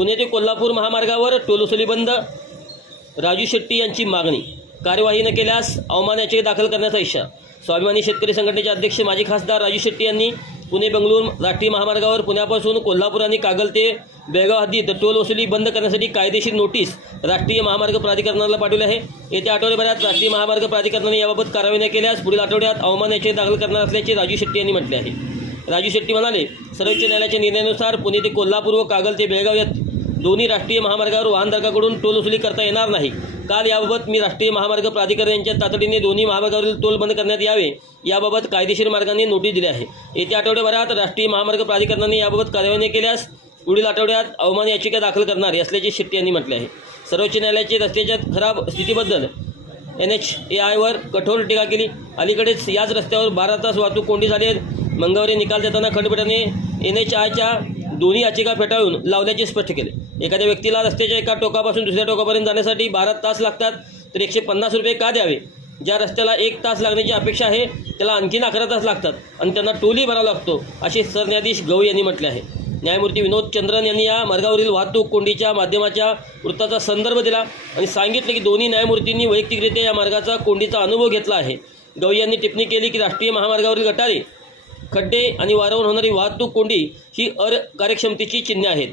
पुणे ते कोल्हापूर महामार्गावर टोलवसुली बंद. राजू शेट्टी यांची मागणी. कार्यवाही न केल्यास अवमान याचिका दाखल करण्याचा इशारा. स्वाभिमानी शेतकरी संघटनेचे अध्यक्ष माजी खासदार राजू शेट्टी यांनी पुणे बंगळूर राष्ट्रीय महामार्गावर पुण्यापासून कोल्हापूर आणि कागल ते बेळगाव हद्दीत टोल वसुली बंद करण्यासाठी कायदेशीर नोटीस राष्ट्रीय महामार्ग प्राधिकरणाला पाठवली आहे. येत्या आठवड्याभरात राष्ट्रीय महामार्ग प्राधिकरणाने याबाबत कारवाई न केल्यास पुढील आठवड्यात अवमान याचिका दाखल करणार असल्याचे राजू शेट्टी यांनी म्हटले आहे. राजू शेट्टी म्हणाले सर्वोच्च न्यायालयाच्या निर्णयानुसार पुणे ते कोल्हापूर व कागल ते बेळगाव या दोन्ही राष्ट्रीय महामार्गावर वाहनधारकाकडून टोल वसुली करता येणार नाही. काल याबाबत मी राष्ट्रीय महामार्ग प्राधिकरण यांच्या तातडीने दोन्ही महामार्गावरील टोल बंद करण्यात यावे याबाबत कायदेशीर मार्गाने नोटीस दिली आहे. येत्या आठवड्याभरात राष्ट्रीय महामार्ग प्राधिकरणाने याबाबत कार्यवाही केल्यास पुढील आठवड्यात अवमान याचिका दाखल करणार असल्याचे शेट्टी यांनी म्हटले आहे. सर्वोच्च न्यायालयाचे रस्त्याच्या खराब स्थितीबद्दल एन एच ए आयवर कठोर टीका केली. अलीकडेच याच रस्त्यावर बारा तास वाहतूक कोंडी झाली आहे. मंगळवारी निकाल देताना खंडपीठाने एन एच आयच्या दोन्ही याचिका फेटाळून लावल्याचे स्पष्ट केले. एखाद्या व्यक्तीला रस्त्याच्या एका टोकापासून दुसऱ्या टोकापर्यंत जाण्यासाठी बारा तास लागतात तर एकशे पन्नास रुपये का द्यावे? ज्या रस्त्याला एक तास लागण्याची अपेक्षा आहे त्याला आणखीन अकरा तास लागतात आणि त्यांना टोली भरावा लागतो असे सरन्यायाधीश गवई यांनी म्हटले आहे. न्यायमूर्ती विनोद चंद्रन यांनी या मार्गावरील वाहतूक कोंडीच्या माध्यमाच्या वृत्ताचा संदर्भ दिला आणि सांगितले की दोन्ही न्यायमूर्तींनी वैयक्तिकरित्या या मार्गाचा कोंडीचा अनुभव घेतला आहे. गवई यांनी टिप्पणी केली की राष्ट्रीय महामार्गावरील गटारे खड्डे आणि वारंवार होणारी वाहतूक कोंडी ही अकार्यक्षमतेची चिन्हे आहेत.